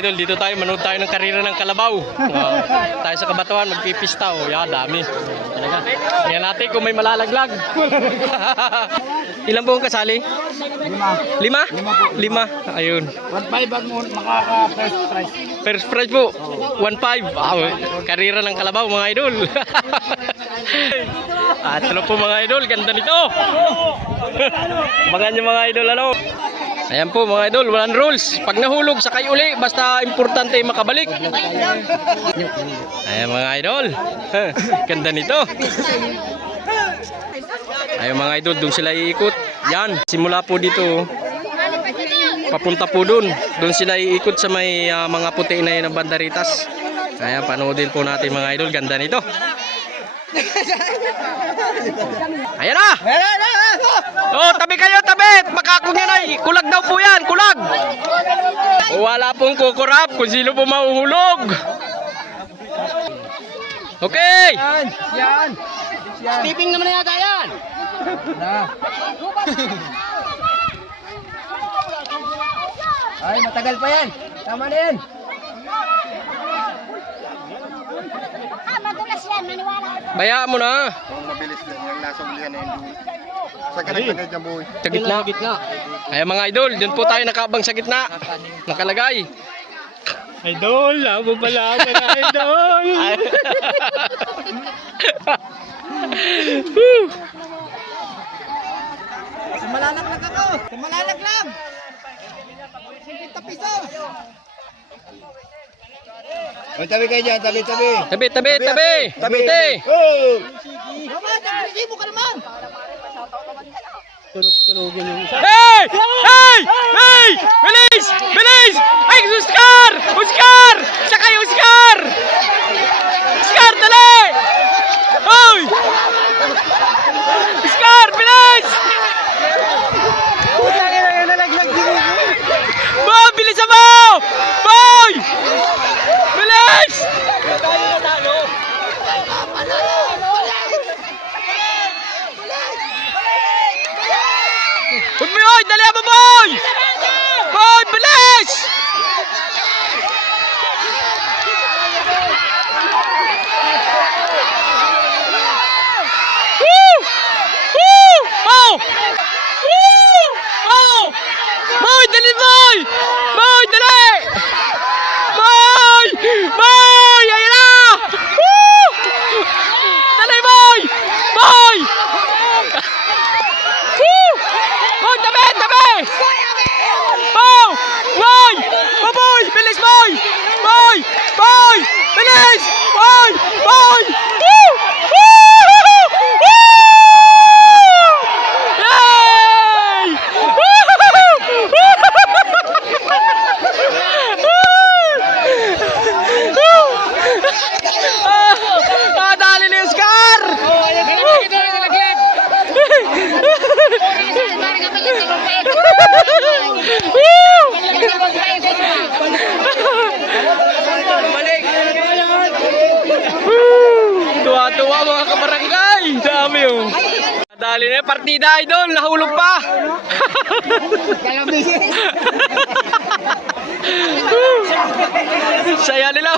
idol, dito tayo, manood tayo ng karera ng kalabaw. Tayo sa Kabatuan, magpipista. Oh, yan, dami. Talaga. Tingnan natin kung may malalaglag. Ilan po ang kasali? 5. 5? 5. Ayun. 1.5 ang makaka-first prize. First prize po, 1.5. Karera ng kalabaw, mga idol. At ano po mga idol, ganda nito. Abangan nyo mga idol, ano. Ayan po mga idol, walang rules. Pag nahulog, sakay uli. Basta importante makabalik. Ayan mga idol. Ganda nito. Ayan mga idol, doon sila iikot. Yan, simula po dito. Papunta po doon. Doon sila iikot sa may mga puti na yun ng bandaritas. Ayan, panoodin po natin mga idol. Ganda nito. Ayan na! Oh, tabi kayo, tabi! Makakong yan ay, kulag daw po yan, kulag! Wala pong kukurap kung sino po mahuhulog. Okay! Yan! Stepping naman na yata yan. Ay, matagal pa yan. Tama na yan. Madulas yan, maniwala. Bayaan mo na. Kung mabilis lang yung nasa ulihan na yun. Sa kalagay dyan, boy. Sa gitna. Ayan mga idol, dun po tayo nakabang sa gitna. Nakalagay. Idol, labo pala ako na idol. Malalaglag ako. Malalaglag. 50 piso. O, tabi kayo dyan, tabi. Tabi. Tabi. Oh! Mama, resibo ka naman. Hey! Bilis! Ay, Oscar! Sakay, Oscar! Oscar, dali! Hoy! Oscar, bilis! Boy, bilisan mo! Boy! Bilis! Boy, dali mo, boy! Boy, bilis! Woo! Oh! Oh! Boy, dali, boy! Boy, dali! Boy! Ayan na! Woo! Dali, boy! Boy! Woo! Boy, tabi! Boy! Boy! Bilis, boy! Boy! Bilis! Boy! Woo! Yay! Dali ni Oscar! Tuwa-tuwa mga kabarangay. Dami oh. Dali na partida idol, nahulog pa. Saya nila.